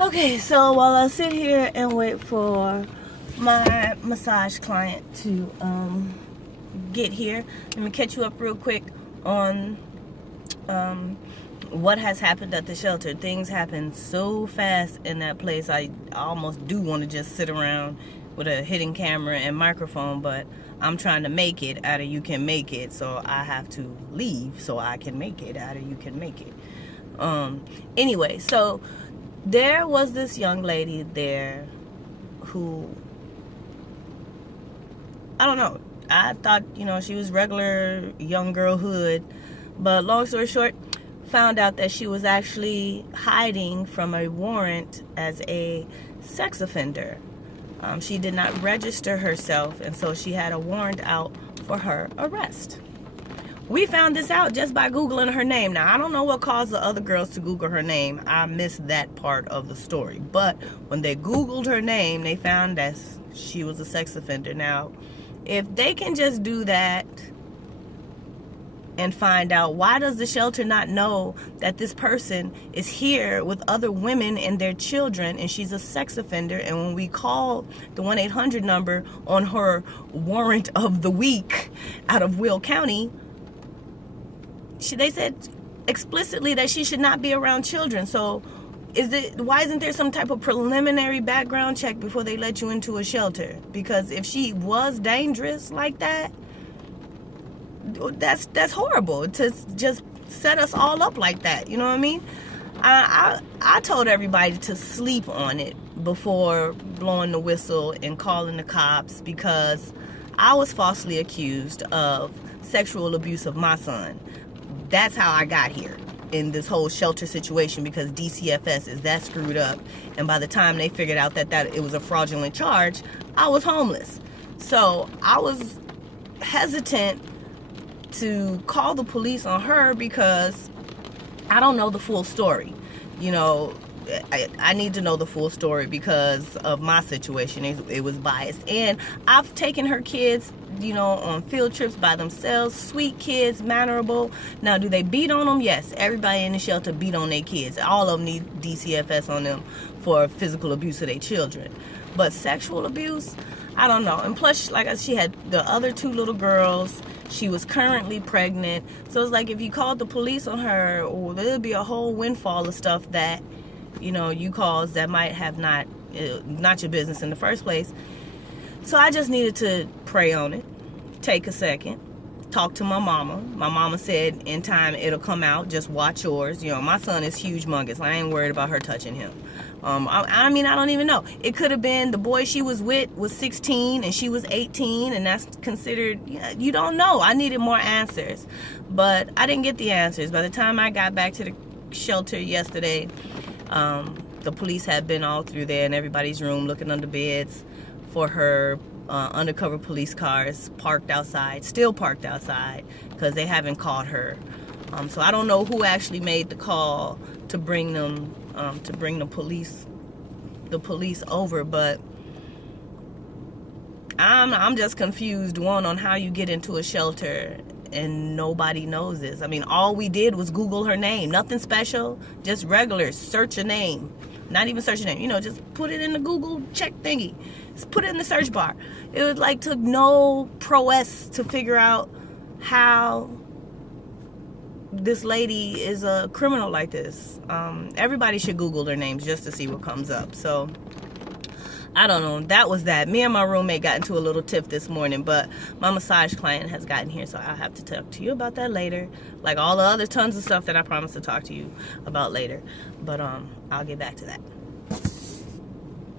Okay, so while I sit here and wait for my massage client to get here, let me catch you up real quick on what has happened at the shelter. Things happen so fast in that place. I almost do want to just sit around with a hidden camera and microphone, but I'm trying to make it out of You Can Make It, so I have to leave so I can make it out of You Can Make It. Anyway, so there was this young lady there who, I don't know, I thought, she was regular young girlhood, but long story short, found out that she was actually hiding from a warrant as a sex offender. She did not register herself, and so she had a warrant out for her arrest. We found this out just by Googling her name. Now, I don't know what caused the other girls to Google her name. I missed that part of the story. But when they Googled her name, they found that she was a sex offender. Now, if they can just do that and find out, why does the shelter not know that this person is here with other women and their children and she's a sex offender? And when we call the 1-800 number on her warrant of the week out of Will County, they said explicitly that she should not be around children. So why isn't there some type of preliminary background check before they let you into a shelter? Because if she was dangerous like that, that's horrible to just set us all up like that. You know what I mean? I told everybody to sleep on it before blowing the whistle and calling the cops, because I was falsely accused of sexual abuse of my son. That's how I got here in this whole shelter situation, because DCFS is that screwed up. And by the time they figured out that it was a fraudulent charge, I was homeless. So I was hesitant to call the police on her because I don't know the full story. I need to know the full story because of my situation. It was biased. And I've taken her kids, on field trips by themselves. Sweet kids, mannerable. Now, do they beat on them? Yes. Everybody in the shelter beat on their kids. All of them need DCFS on them for physical abuse of their children. But sexual abuse, I don't know. And plus, she had the other two little girls. She was currently pregnant. So it's like, if you called the police on her, there'd be a whole windfall of stuff that you caused that might have not your business in the first place. So I just needed to pray on it, take a second, talk to my mama. My mama said in time it'll come out, just watch yours. My son is huge mungus. I ain't worried about her touching him. I don't even know. It could have been the boy she was with was 16 and she was 18, and that's considered, you don't know. I needed more answers, but I didn't get the answers. By the time I got back to the shelter yesterday, the police had been all through there in everybody's room looking under beds for her. Undercover police cars still parked outside, because they haven't caught her. So I don't know who actually made the call to bring them, the police over, but I'm just confused, one, on how you get into a shelter and nobody knows this. All we did was Google her name. Nothing special, just regular search a name. Not even search a name, just put it in the Google check thingy. Just put it in the search bar. It was took no prowess to figure out how this lady is a criminal like this. Everybody should Google their names just to see what comes up. So I don't know. That was that. Me and my roommate got into a little tiff this morning, but my massage client has gotten here, so I'll have to talk to you about that later. Like all the other tons of stuff that I promised to talk to you about later. But I'll get back to that.